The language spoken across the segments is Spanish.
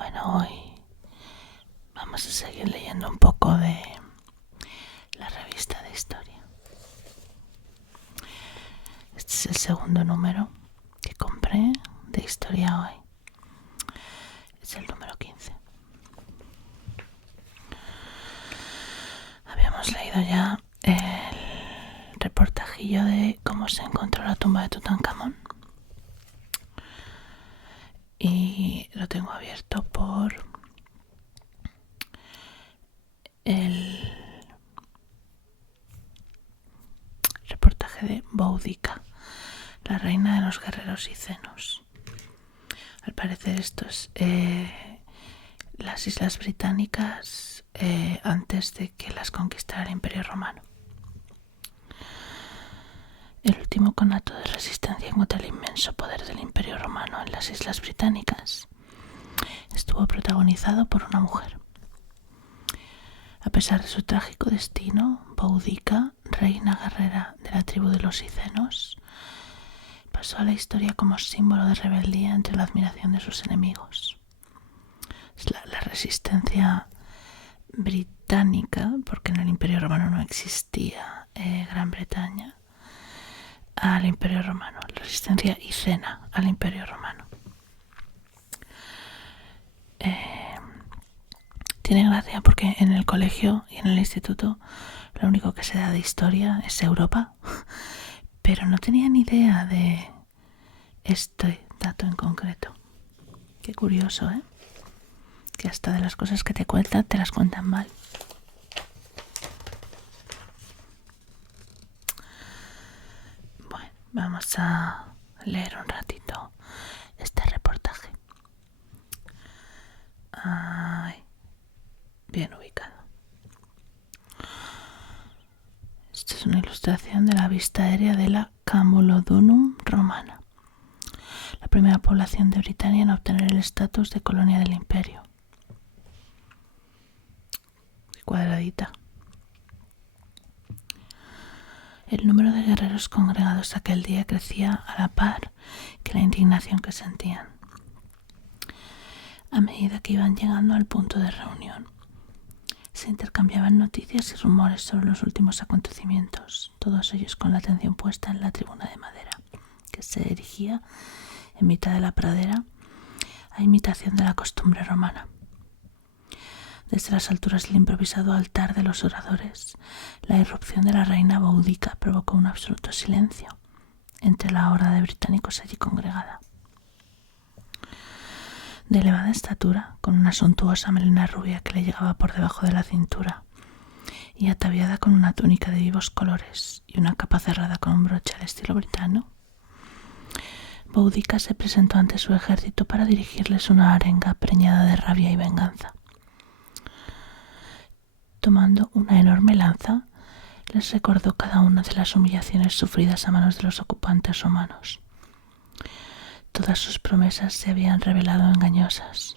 Bueno, hoy vamos a seguir leyendo un poco de la revista de historia. Este es el segundo número que compré de historia hoy. Es el número 15. Habíamos leído ya el reportajillo de cómo se encontró la tumba de Tutankamón. Y lo tengo abierto por el reportaje de Boudica, la reina de los guerreros icenos. Al parecer esto es las Islas Británicas antes de que las conquistara el Imperio Romano. El último conato de resistencia contra el inmenso poder del Imperio Romano en las Islas Británicas estuvo protagonizado por una mujer. A pesar de su trágico destino, Boudica, reina guerrera de la tribu de los icenos, pasó a la historia como símbolo de rebeldía entre la admiración de sus enemigos. La resistencia británica, porque en el Imperio Romano no existía Gran Bretaña, al Imperio Romano, la resistencia icena al Imperio Romano. Tiene gracia porque en el colegio y en el instituto lo único que se da de historia es Europa, pero no tenía ni idea de este dato en concreto. Qué curioso, ¿eh? Que hasta de las cosas que te cuentan, te las cuentan mal. Bueno, vamos a leer un ratito este reportaje. Ay, bien ubicado. Esta es una ilustración de la vista aérea de la Camulodunum romana, la primera población de Britania en obtener el estatus de colonia del imperio. Cuadradita. El número de guerreros congregados aquel día crecía a la par que la indignación que sentían. A medida que iban llegando al punto de reunión, se intercambiaban noticias y rumores sobre los últimos acontecimientos, todos ellos con la atención puesta en la tribuna de madera, que se erigía en mitad de la pradera a imitación de la costumbre romana. Desde las alturas del improvisado altar de los oradores, la irrupción de la reina Boudica provocó un absoluto silencio entre la horda de británicos allí congregada. De elevada estatura, con una suntuosa melena rubia que le llegaba por debajo de la cintura, y ataviada con una túnica de vivos colores y una capa cerrada con un broche al estilo britano, Boudica se presentó ante su ejército para dirigirles una arenga preñada de rabia y venganza. Tomando una enorme lanza, les recordó cada una de las humillaciones sufridas a manos de los ocupantes romanos. Todas sus promesas se habían revelado engañosas.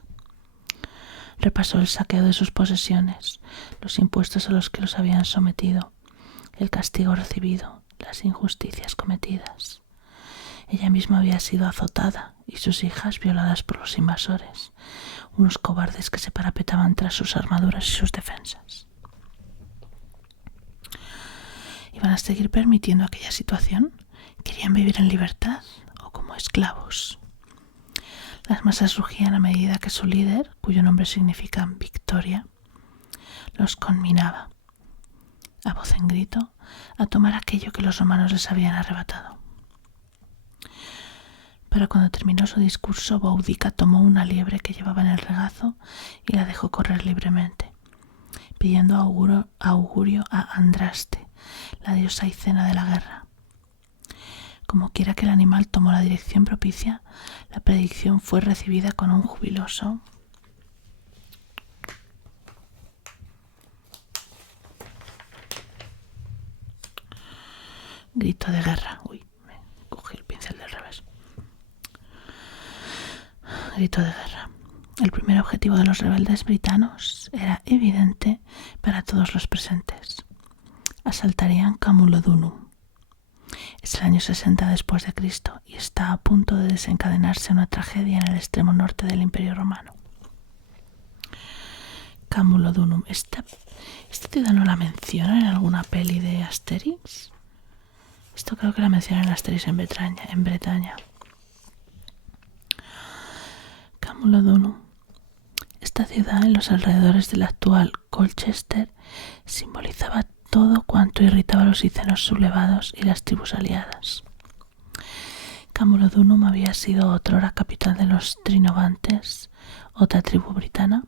Repasó el saqueo de sus posesiones, los impuestos a los que los habían sometido, el castigo recibido, las injusticias cometidas. Ella misma había sido azotada y sus hijas violadas por los invasores, unos cobardes que se parapetaban tras sus armaduras y sus defensas. ¿Iban a seguir permitiendo aquella situación? ¿Querían vivir en libertad o como esclavos? Las masas rugían a medida que su líder, cuyo nombre significa victoria, los conminaba, a voz en grito, a tomar aquello que los romanos les habían arrebatado. Para cuando terminó su discurso, Boudica tomó una liebre que llevaba en el regazo y la dejó correr libremente, pidiendo augurio a Andraste, la diosa icena de la guerra. Como quiera que el animal tomó la dirección propicia, la predicción fue recibida con un jubiloso grito de guerra. Uy, me cogí el pincel del revés. Grito de guerra. El primer objetivo de los rebeldes britanos era evidente para todos los presentes. Asaltarían Camulodunum. Es el año 60 después de Cristo y está a punto de desencadenarse una tragedia en el extremo norte del Imperio Romano. Camulodunum. ¿Esta ciudad no la menciona en alguna peli de Asterix? Esto creo que la menciona en Asterix en Bretaña. Camulodunum. Esta ciudad, en los alrededores del actual Colchester, simbolizaba todo cuanto irritaba a los icenos sublevados y las tribus aliadas. Camulodunum había sido otrora capital de los Trinovantes, otra tribu britana,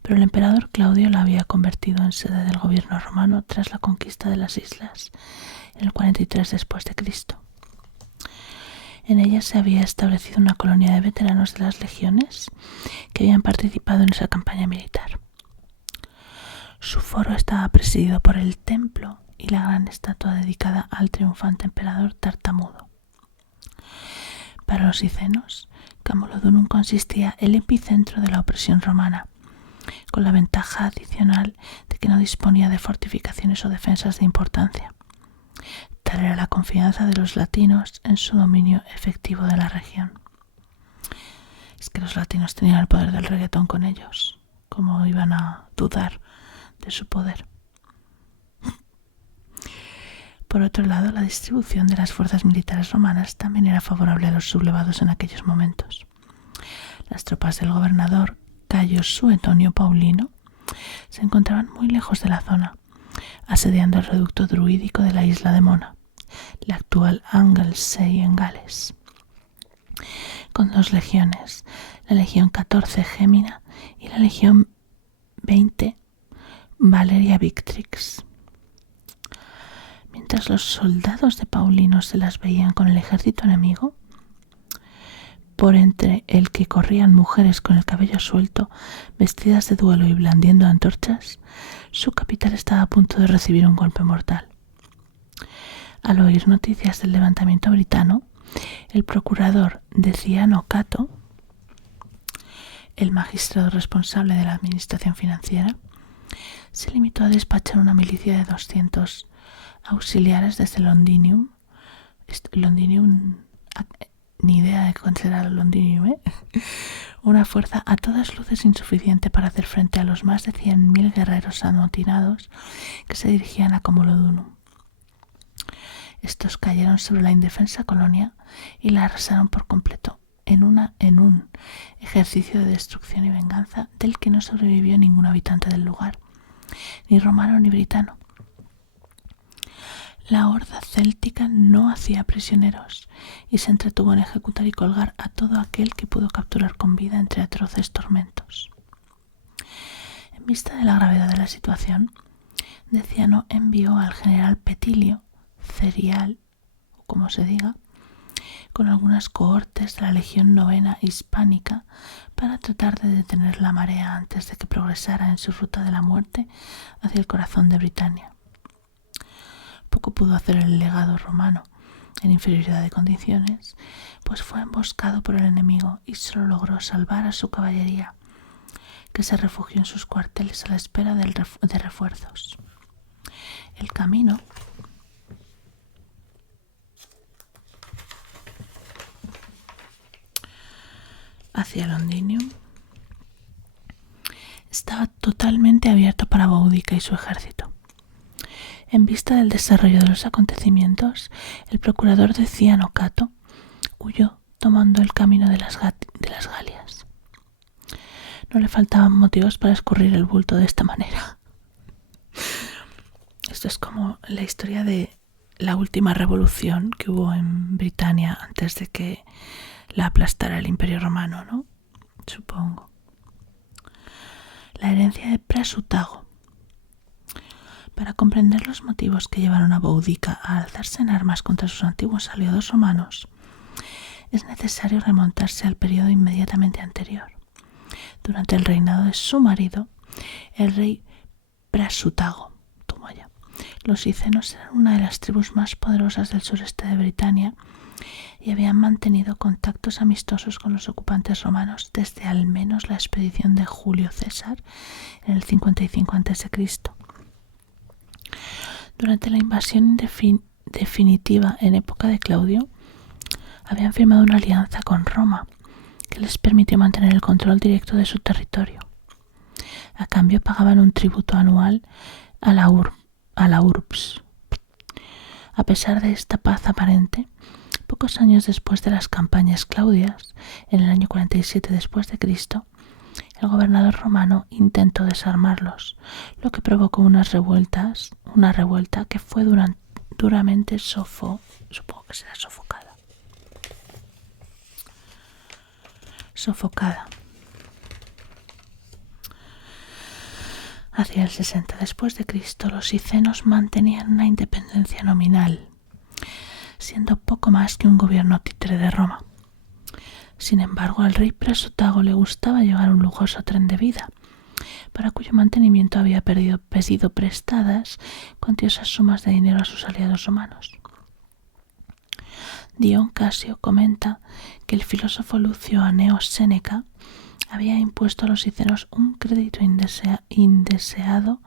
pero el emperador Claudio la había convertido en sede del gobierno romano tras la conquista de las islas en el 43 después de Cristo. En ella se había establecido una colonia de veteranos de las legiones que habían participado en esa campaña militar. Su foro estaba presidido por el templo y la gran estatua dedicada al triunfante emperador tartamudo. Para los icenos, Camulodunum consistía el epicentro de la opresión romana, con la ventaja adicional de que no disponía de fortificaciones o defensas de importancia. Tal era la confianza de los latinos en su dominio efectivo de la región. Es que los latinos tenían el poder del reggaetón con ellos. ¿Cómo iban a dudar de su poder? Por otro lado, la distribución de las fuerzas militares romanas también era favorable a los sublevados en aquellos momentos. Las tropas del gobernador Cayo Suetonio Paulino se encontraban muy lejos de la zona, asediando el reducto druídico de la isla de Mona, la actual Anglesey en Gales, con 2 legiones, la Legión 14 Gémina y la Legión 20 Valeria Victrix. Mientras los soldados de Paulino se las veían con el ejército enemigo, por entre el que corrían mujeres con el cabello suelto, vestidas de duelo y blandiendo antorchas, su capital estaba a punto de recibir un golpe mortal. Al oír noticias del levantamiento britano, el procurador Deciano Cato, el magistrado responsable de la administración financiera, se limitó a despachar una milicia de 200 auxiliares desde Londinium. Ni idea de considerar Londinium, una fuerza a todas luces insuficiente para hacer frente a los más de 100.000 guerreros amotinados que se dirigían a Camulodunum. Estos cayeron sobre la indefensa colonia y la arrasaron por completo en un ejercicio de destrucción y venganza del que no sobrevivió ningún habitante del lugar, ni romano ni britano. La horda céltica no hacía prisioneros y se entretuvo en ejecutar y colgar a todo aquel que pudo capturar con vida entre atroces tormentos. En vista de la gravedad de la situación, Deciano envió al general Petilio Cerial, o como se diga, con algunas cohortes de la Legión Novena Hispánica para tratar de detener la marea antes de que progresara en su ruta de la muerte hacia el corazón de Britania. Poco pudo hacer el legado romano en inferioridad de condiciones, pues fue emboscado por el enemigo y solo logró salvar a su caballería, que se refugió en sus cuarteles a la espera de refuerzos. El camino hacia Londinium estaba totalmente abierto para Boudica y su ejército. En vista del desarrollo de los acontecimientos, el procurador Deciano Cato huyó tomando el camino de las Galias. No le faltaban motivos para escurrir el bulto de esta manera. Esto es como la historia de la última revolución que hubo en Britania antes de que la aplastara el Imperio Romano, ¿no? Supongo. La herencia de Prasutago. Para comprender los motivos que llevaron a Boudica a alzarse en armas contra sus antiguos aliados romanos, es necesario remontarse al periodo inmediatamente anterior. Durante el reinado de su marido, el rey Prasutago, los icenos eran una de las tribus más poderosas del sureste de Britania y habían mantenido contactos amistosos con los ocupantes romanos desde al menos la expedición de Julio César en el 55 a.C. Durante la invasión definitiva en época de Claudio, habían firmado una alianza con Roma que les permitió mantener el control directo de su territorio. A cambio pagaban un tributo anual a la urbs. A pesar de esta paz aparente, pocos años después de las campañas Claudias, en el año 47 después de Cristo, el gobernador romano intentó desarmarlos, lo que provocó una revuelta que fue duramente sofocada. Hacia el 60 después de Cristo, los sicenos mantenían una independencia nominal, siendo poco más que un gobierno títere de Roma. Sin embargo, al rey Presutago le gustaba llevar un lujoso tren de vida, para cuyo mantenimiento había pedido prestadas cuantiosas sumas de dinero a sus aliados romanos. Dion Casio comenta que el filósofo Lucio Aneo Séneca había impuesto a los sicenos un crédito indeseado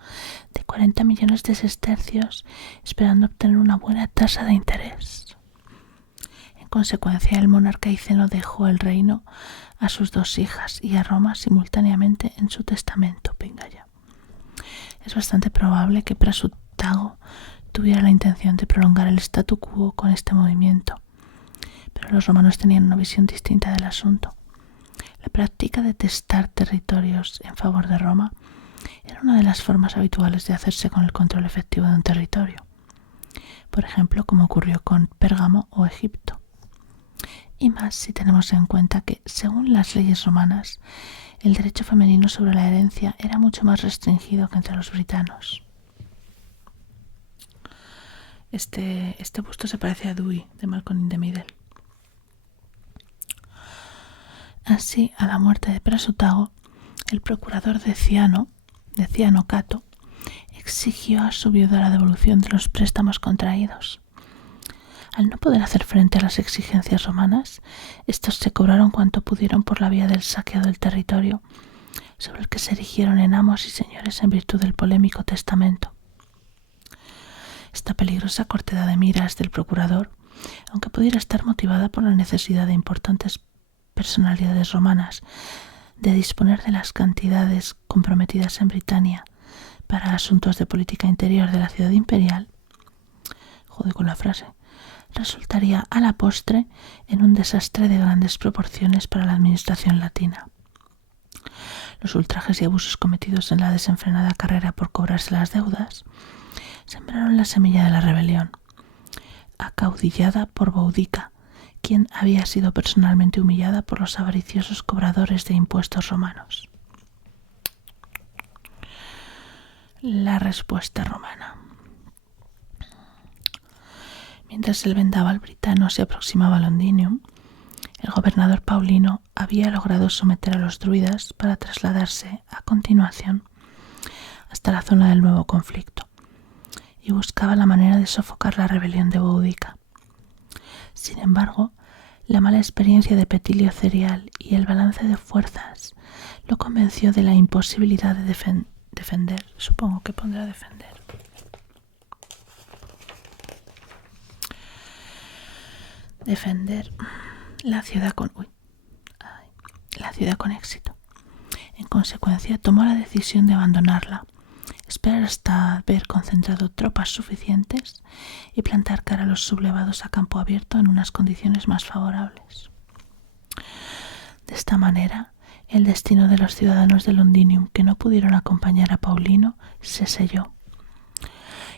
de 40 millones de sestercios, esperando obtener una buena tasa de interés. En consecuencia, el monarca hiceno dejó el reino a sus 2 hijas y a Roma simultáneamente en su testamento. Pingaya. Es bastante probable que Presutago tuviera la intención de prolongar el statu quo con este movimiento, pero los romanos tenían una visión distinta del asunto. La práctica de testar territorios en favor de Roma era una de las formas habituales de hacerse con el control efectivo de un territorio, por ejemplo, como ocurrió con Pérgamo o Egipto. Y más si tenemos en cuenta que, según las leyes romanas, el derecho femenino sobre la herencia era mucho más restringido que entre los britanos. Este busto se parece a Dewey, de Malcolm in the Middle. Así, a la muerte de Presutago, el procurador de Ciano Cato exigió a su viuda la devolución de los préstamos contraídos. Al no poder hacer frente a las exigencias romanas, estos se cobraron cuanto pudieron por la vía del saqueo del territorio, sobre el que se erigieron en amos y señores en virtud del polémico testamento. Esta peligrosa cortedad de miras del procurador, aunque pudiera estar motivada por la necesidad de importantes personalidades romanas de disponer de las cantidades comprometidas en Britania para asuntos de política interior de la ciudad imperial, resultaría a la postre en un desastre de grandes proporciones para la administración latina. Los ultrajes y abusos cometidos en la desenfrenada carrera por cobrarse las deudas sembraron la semilla de la rebelión, acaudillada por Boudica, quien había sido personalmente humillada por los avariciosos cobradores de impuestos romanos. La respuesta romana. Mientras el vendaval britano se aproximaba a Londinium, el gobernador Paulino había logrado someter a los druidas para trasladarse a continuación hasta la zona del nuevo conflicto y buscaba la manera de sofocar la rebelión de Boudica. Sin embargo, la mala experiencia de Petilio Cerial y el balance de fuerzas lo convenció de la imposibilidad de defender. Supongo que pondrá defender. Defender la ciudad con éxito. En consecuencia, tomó la decisión de abandonarla, esperar hasta haber concentrado tropas suficientes y plantar cara a los sublevados a campo abierto en unas condiciones más favorables. De esta manera, el destino de los ciudadanos de Londinium que no pudieron acompañar a Paulino se selló,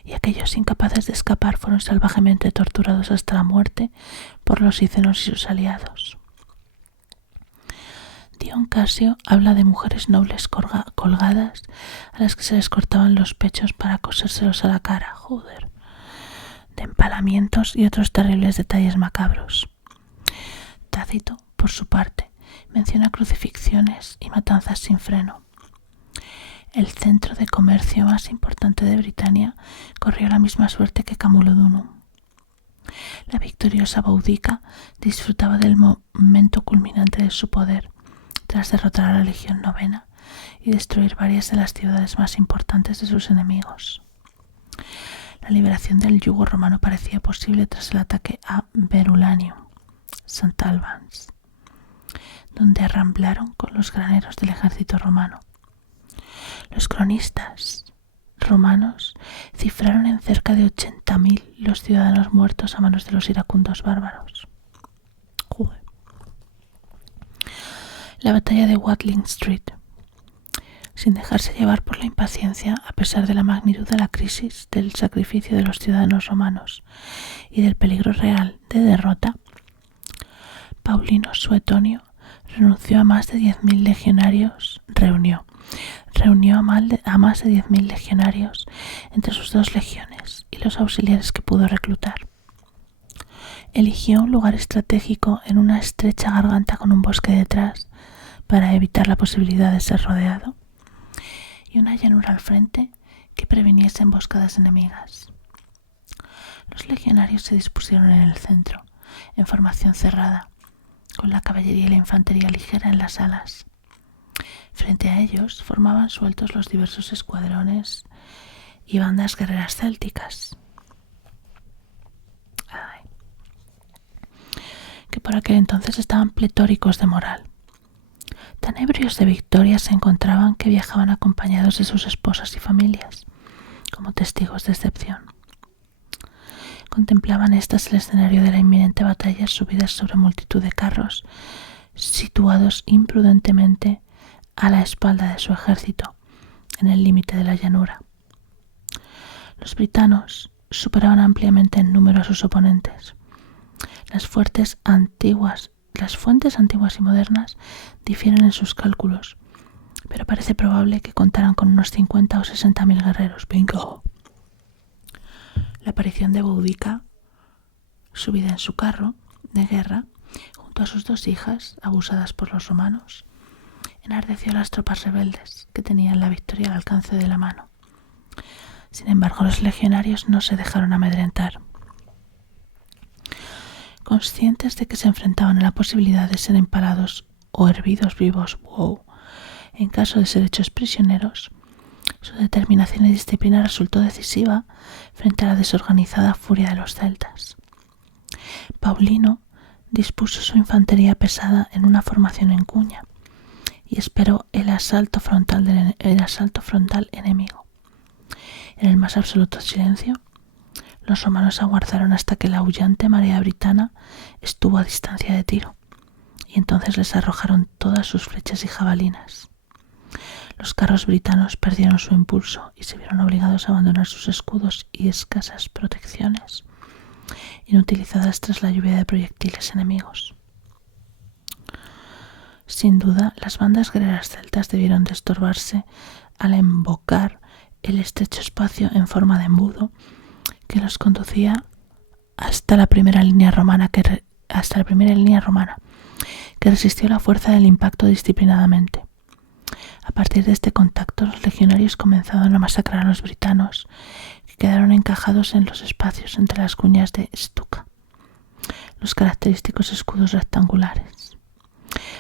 y aquellos incapaces de escapar fueron salvajemente torturados hasta la muerte por los sicenos y sus aliados. Dion Casio habla de mujeres nobles colgadas a las que se les cortaban los pechos para cosérselos a la cara, de empalamientos y otros terribles detalles macabros. Tácito, por su parte, menciona crucifixiones y matanzas sin freno. El centro de comercio más importante de Britania corrió la misma suerte que Camulodunum. La victoriosa Boudica disfrutaba del momento culminante de su poder, tras derrotar a la Legión Novena y destruir varias de las ciudades más importantes de sus enemigos. La liberación del yugo romano parecía posible tras el ataque a Verulamium, St. Albans, donde arramblaron con los graneros del ejército romano. Los cronistas romanos cifraron en cerca de 80.000 los ciudadanos muertos a manos de los iracundos bárbaros. Joder. La batalla de Watling Street. Sin dejarse llevar por la impaciencia, a pesar de la magnitud de la crisis, del sacrificio de los ciudadanos romanos y del peligro real de derrota, Paulino Suetonio renunció a más de 10.000 legionarios, reunió a más de 10.000 legionarios entre sus 2 legiones y los auxiliares que pudo reclutar. Eligió un lugar estratégico en una estrecha garganta con un bosque detrás para evitar la posibilidad de ser rodeado, y una llanura al frente que previniese emboscadas enemigas. Los legionarios se dispusieron en el centro, en formación cerrada, con la caballería y la infantería ligera en las alas. Frente a ellos formaban sueltos los diversos escuadrones y bandas guerreras célticas, que por aquel entonces estaban pletóricos de moral. Tan ebrios de victoria se encontraban que viajaban acompañados de sus esposas y familias, como testigos de excepción. Contemplaban éstas el escenario de la inminente batalla subidas sobre multitud de carros, situados imprudentemente a la espalda de su ejército, en el límite de la llanura. Los britanos superaban ampliamente en número a sus oponentes. Las fuentes antiguas y modernas difieren en sus cálculos, pero parece probable que contaran con unos 50 o 60.000 guerreros. ¡Bingo! La aparición de Boudica, subida en su carro de guerra, junto a sus 2 hijas, abusadas por los romanos, enardeció a las tropas rebeldes, que tenían la victoria al alcance de la mano. Sin embargo, los legionarios no se dejaron amedrentar. Conscientes de que se enfrentaban a la posibilidad de ser empalados o hervidos vivos, en caso de ser hechos prisioneros, su determinación y disciplina resultó decisiva frente a la desorganizada furia de los celtas. Paulino dispuso su infantería pesada en una formación en cuña y esperó el asalto frontal enemigo. En el más absoluto silencio, los romanos aguardaron hasta que la aullante marea britana estuvo a distancia de tiro, y entonces les arrojaron todas sus flechas y jabalinas. Los carros britanos perdieron su impulso y se vieron obligados a abandonar sus escudos y escasas protecciones, inutilizadas tras la lluvia de proyectiles enemigos. Sin duda, las bandas guerreras celtas debieron de estorbarse al embocar el estrecho espacio en forma de embudo que los conducía hasta la primera línea romana que resistió la fuerza del impacto disciplinadamente. A partir de este contacto, los legionarios comenzaron a masacrar a los britanos, que quedaron encajados en los espacios entre las cuñas de Stuka, los característicos escudos rectangulares.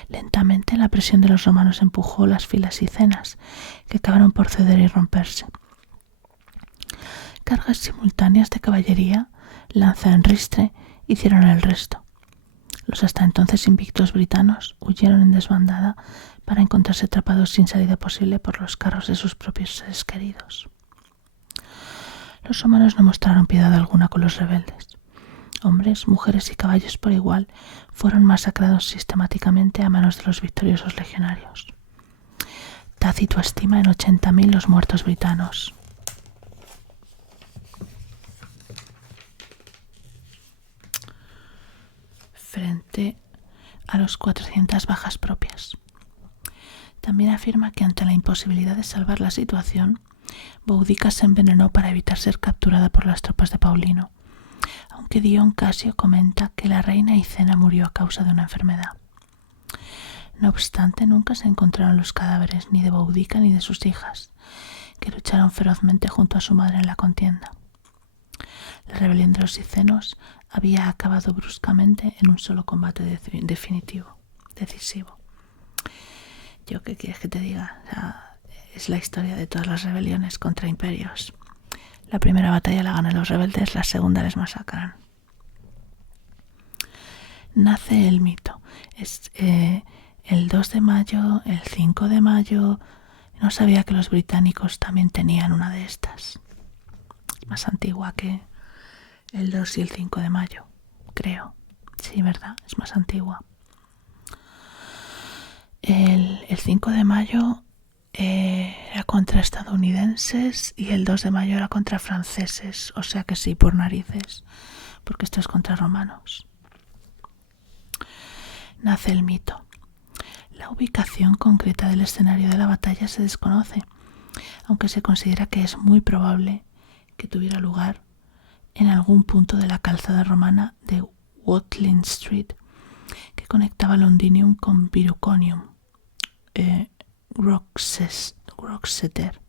Lentamente, la presión de los romanos empujó las filas icenas, que acabaron por ceder y romperse. Cargas simultáneas de caballería, lanza en ristre, hicieron el resto. Los hasta entonces invictos britanos huyeron en desbandada para encontrarse atrapados sin salida posible por los carros de sus propios seres queridos. Los romanos no mostraron piedad alguna con los rebeldes. Hombres, mujeres y caballos por igual fueron masacrados sistemáticamente a manos de los victoriosos legionarios. Tácito estima en 80.000 los muertos britanos. Frente a los 400 bajas propias. También afirma que ante la imposibilidad de salvar la situación, Boudica se envenenó para evitar ser capturada por las tropas de Paulino, aunque Dion Casio comenta que la reina Icena murió a causa de una enfermedad. No obstante, nunca se encontraron los cadáveres ni de Boudica ni de sus hijas, que lucharon ferozmente junto a su madre en la contienda. La rebelión de los icenos había acabado bruscamente en un solo combate decisivo. ¿Yo qué quieres que te diga? Es la historia de todas las rebeliones contra imperios. La primera batalla la ganan los rebeldes, la segunda les masacran. Nace el mito. Es el 2 de mayo, el 5 de mayo, No sabía que los británicos también tenían una de estas. Es más antigua que el 2 y el 5 de mayo, creo. Sí, ¿verdad? Es más antigua. El 5 de mayo era contra estadounidenses y el 2 de mayo era contra franceses. O sea que sí, por narices, porque esto es contra romanos. Nace el mito. La ubicación concreta del escenario de la batalla se desconoce, aunque se considera que es muy probable que tuviera lugar en algún punto de la calzada romana de Watling Street, que conectaba Londinium con Viruconium, Roxeter,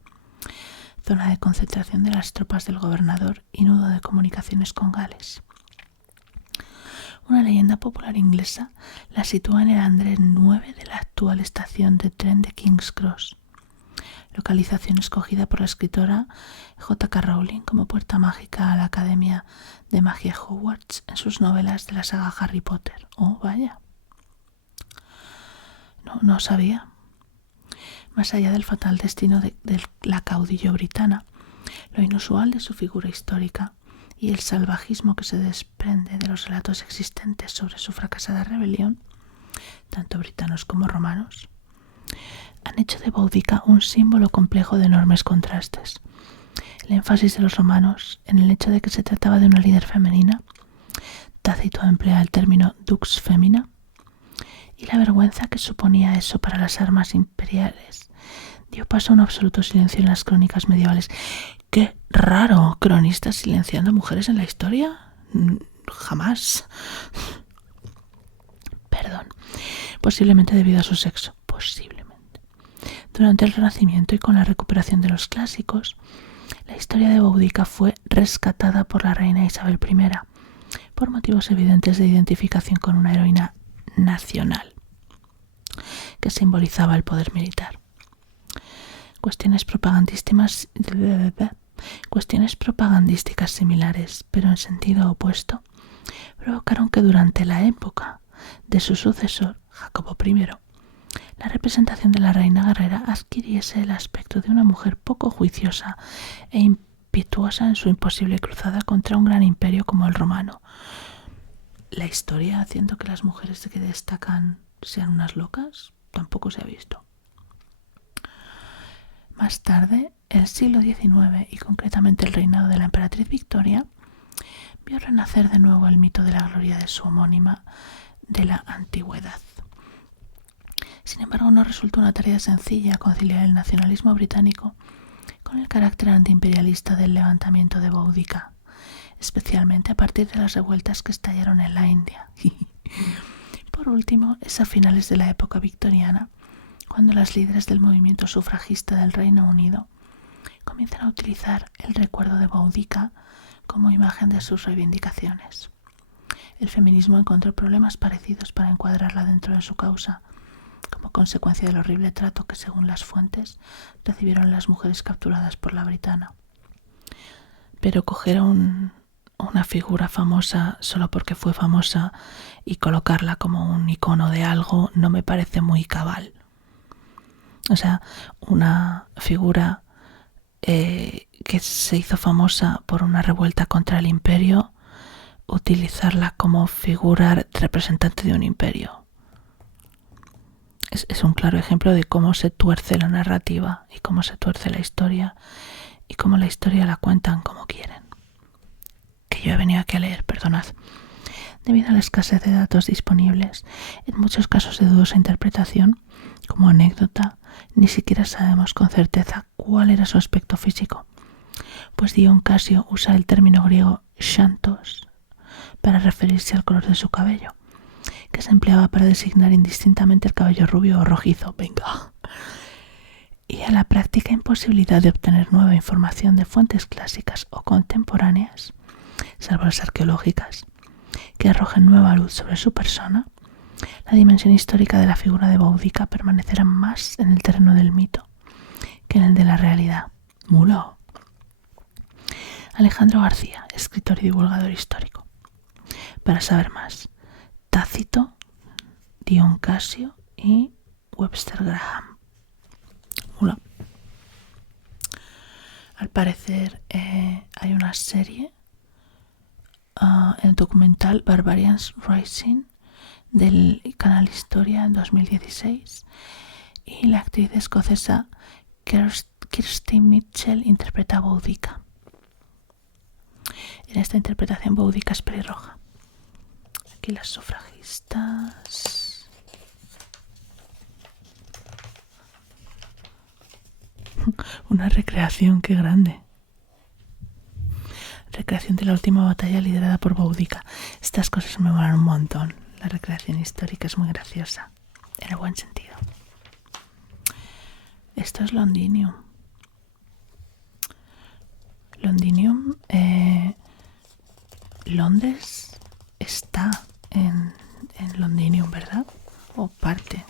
zona de concentración de las tropas del gobernador y nudo de comunicaciones con Gales. Una leyenda popular inglesa la sitúa en el andén 9 de la actual estación de tren de King's Cross, localización escogida por la escritora J.K. Rowling como puerta mágica a la Academia de Magia Hogwarts en sus novelas de la saga Harry Potter. Oh, vaya. No sabía. Más allá del fatal destino de la caudillo britana, lo inusual de su figura histórica y el salvajismo que se desprende de los relatos existentes sobre su fracasada rebelión, tanto britanos como romanos, han hecho de Boudica un símbolo complejo de enormes contrastes. El énfasis de los romanos en el hecho de que se trataba de una líder femenina, Tácito emplea el término dux femina, y la vergüenza que suponía eso para las armas imperiales dio paso a un absoluto silencio en las crónicas medievales. ¡Qué raro! ¿Cronistas silenciando mujeres en la historia? Jamás. Perdón. Posiblemente debido a su sexo. Posiblemente. Durante el Renacimiento y con la recuperación de los clásicos, la historia de Boudica fue rescatada por la reina Isabel I, por motivos evidentes de identificación con una heroína nacional que simbolizaba el poder militar. Cuestiones propagandísticas similares, pero en sentido opuesto, provocaron que durante la época de su sucesor, Jacobo I, la representación de la reina guerrera adquiriese el aspecto de una mujer poco juiciosa e impetuosa en su imposible cruzada contra un gran imperio como el romano. La historia haciendo que las mujeres que destacan sean unas locas tampoco se ha visto. Más tarde, el siglo XIX y concretamente el reinado de la emperatriz Victoria vio renacer de nuevo el mito de la gloria de su homónima de la antigüedad. Sin embargo, no resultó una tarea sencilla conciliar el nacionalismo británico con el carácter antiimperialista del levantamiento de Boudica, especialmente a partir de las revueltas que estallaron en la India. Por último, es a finales de la época victoriana cuando las líderes del movimiento sufragista del Reino Unido comienzan a utilizar el recuerdo de Boudica como imagen de sus reivindicaciones. El feminismo encontró problemas parecidos para encuadrarla dentro de su causa, como consecuencia del horrible trato que, según las fuentes, recibieron las mujeres capturadas por la britana. Pero coger a una figura famosa solo porque fue famosa y colocarla como un icono de algo no me parece muy cabal. O sea, una figura que se hizo famosa por una revuelta contra el imperio, utilizarla como figura representante de un imperio. Es un claro ejemplo de cómo se tuerce la narrativa y cómo se tuerce la historia y cómo la historia la cuentan como quieren. Que yo he venido aquí a leer, perdonad. Debido a la escasez de datos disponibles, en muchos casos de dudosa interpretación, como anécdota, ni siquiera sabemos con certeza cuál era su aspecto físico, pues Dion Casio usa el término griego xanthos para referirse al color de su cabello, que se empleaba para designar indistintamente el cabello rubio o rojizo, y a la práctica imposibilidad de obtener nueva información de fuentes clásicas o contemporáneas, salvo las arqueológicas, que arrojen nueva luz sobre su persona. La dimensión histórica de la figura de Boudica permanecerá más en el terreno del mito que en el de la realidad. ¡Mulo! Alejandro García, escritor y divulgador histórico. Para saber más, Tácito, Dion Casio y Webster Graham. ¡Mulo! Al parecer hay una serie, el documental Barbarians Rising del canal Historia en 2016, y la actriz escocesa Kirsty Mitchell interpreta a Boudica. En esta interpretación Boudica es pelirroja. Aquí las sufragistas. Una recreación, qué grande. Recreación de la última batalla liderada por Boudica. Estas cosas me molan un montón. La recreación histórica es muy graciosa, en el buen sentido. Esto es Londinium. Londinium, Londres está en Londinium, ¿verdad? O parte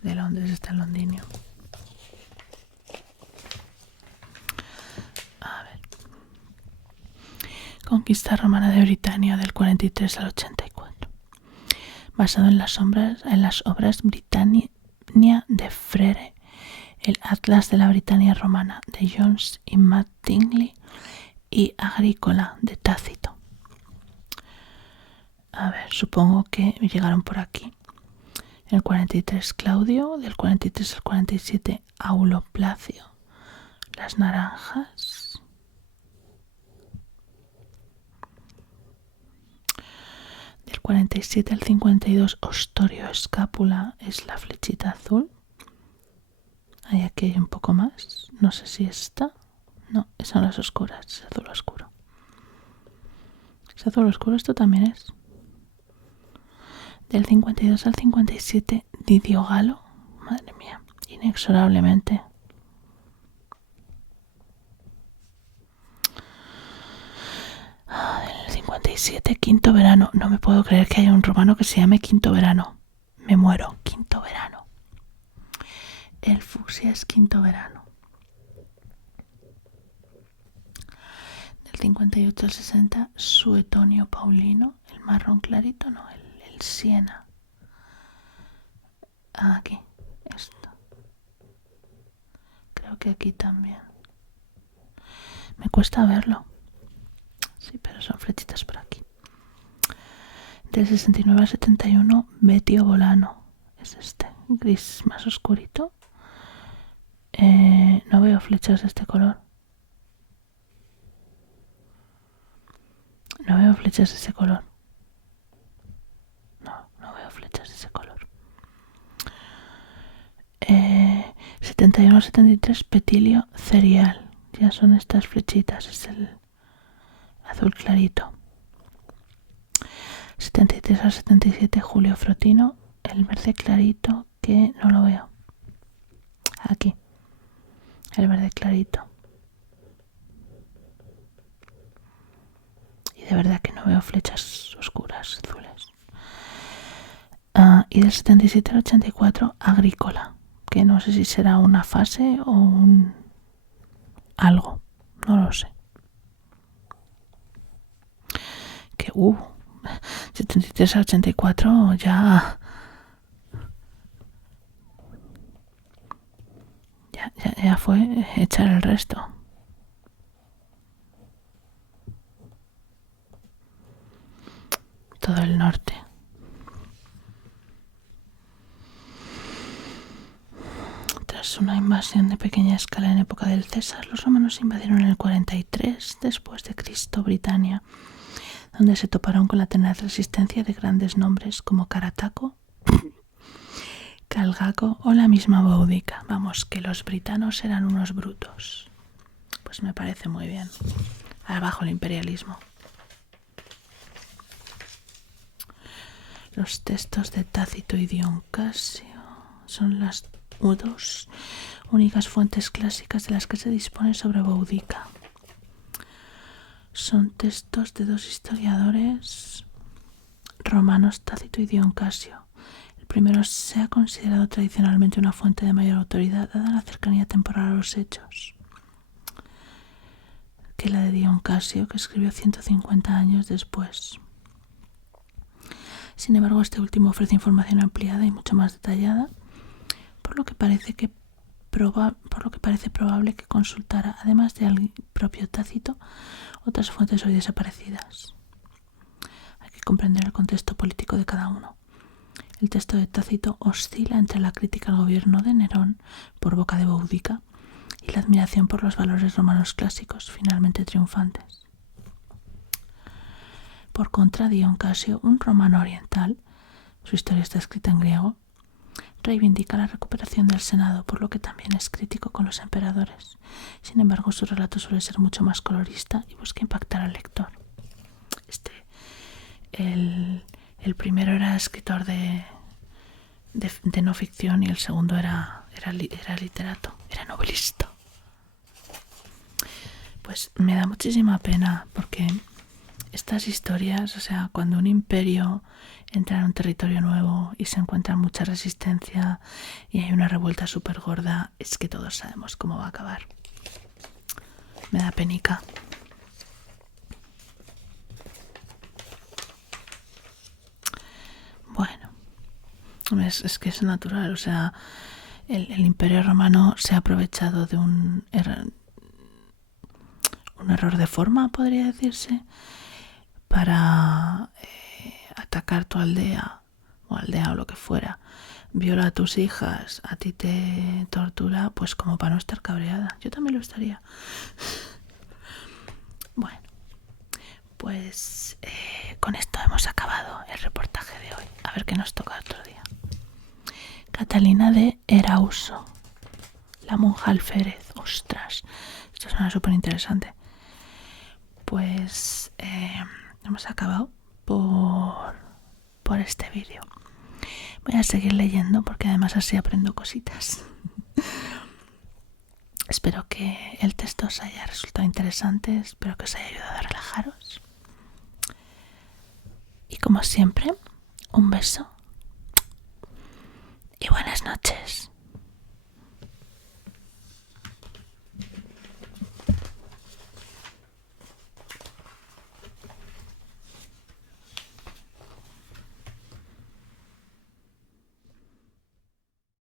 de Londres está en Londinium. A ver. Conquista romana de Britania del 43 al 84. Basado en las obras Britannia de Frere, el Atlas de la Britania romana de Jones y Mattingly y Agrícola de Tácito. A ver, supongo que llegaron por aquí. En el 43 Claudio, del 43 al 47 Aulo Placio, las naranjas. Del 47 al 52 Ostorio Escápula es la flechita azul. Aquí hay un poco más. No sé si esta. No, esas son las oscuras. Es azul oscuro. ¿Es azul oscuro? Esto también es. Del 52 al 57 Didio Galo. Madre mía. Inexorablemente. Del 57 Quinto Verano. No me puedo creer que haya un romano que se llame Quinto Verano. Me muero. Quinto Verano. El fucsia es Quinto Verano. Del 58 al 60, Suetonio Paulino, el marrón clarito, no, el siena. Aquí, esto. Creo que aquí también. Me cuesta verlo. Sí, pero son flechitas por aquí. Del 69 al 71, Betio Volano. Es este, gris más oscurito. No veo flechas de este color. No veo flechas de ese color. No veo flechas de ese color. 71 73 Petilio Cereal. Ya son estas flechitas. Es el azul clarito. 73 al 77 Julio Frotino. El verde clarito que no lo veo. Aquí. El verde clarito. Y de verdad que no veo flechas oscuras, azules. Y del 77 al 84 Agrícola. Que no sé si será una fase o un algo. No lo sé. Que 73 al 84 ya fue echar el resto. Todo el norte. Tras una invasión de pequeña escala en época del César, los romanos invadieron en el 43 después de Cristo Britania, donde se toparon con la tenaz resistencia de grandes nombres como Carataco, Calgaco o la misma Boudica. Vamos, que los britanos eran unos brutos. Pues me parece muy bien. Abajo el imperialismo. Los textos de Tácito y Dion Casio son las dos únicas fuentes clásicas de las que se dispone sobre Boudica. Son textos de dos historiadores romanos, Tácito y Dion Casio. El primero se ha considerado tradicionalmente una fuente de mayor autoridad, dada la cercanía temporal a los hechos, que la de Dion Casio, que escribió 150 años después. Sin embargo, este último ofrece información ampliada y mucho más detallada, por lo que parece que por lo que parece probable que consultara, además del propio Tácito, otras fuentes hoy desaparecidas. Hay que comprender el contexto político de cada uno. El texto de Tácito oscila entre la crítica al gobierno de Nerón por boca de Boudica y la admiración por los valores romanos clásicos, finalmente triunfantes. Por contra, Dion Casio, un romano oriental, su historia está escrita en griego, reivindica la recuperación del Senado, por lo que también es crítico con los emperadores. Sin embargo, su relato suele ser mucho más colorista y busca impactar al lector. El primero era escritor de no ficción y el segundo era literato, era novelista. Pues me da muchísima pena porque estas historias, o sea, cuando un imperio entra en un territorio nuevo y se encuentra mucha resistencia y hay una revuelta súper gorda, es que todos sabemos cómo va a acabar. Me da penica. Bueno, es que es natural, o sea, el Imperio Romano se ha aprovechado de un error de forma, podría decirse, para atacar tu aldea o lo que fuera. Viola a tus hijas, a ti te tortura, pues como para no estar cabreada. Yo también lo estaría. Bueno, pues con esto hemos acabado el reportaje de hoy. A ver qué nos toca otro día. Catalina de Erauso, la monja alférez. Ostras, esto suena súper interesante. Pues hemos acabado por este vídeo. Voy a seguir leyendo porque además así aprendo cositas. Espero que el texto os haya resultado interesante, espero que os haya ayudado a relajaros. Y como siempre, un beso y buenas noches.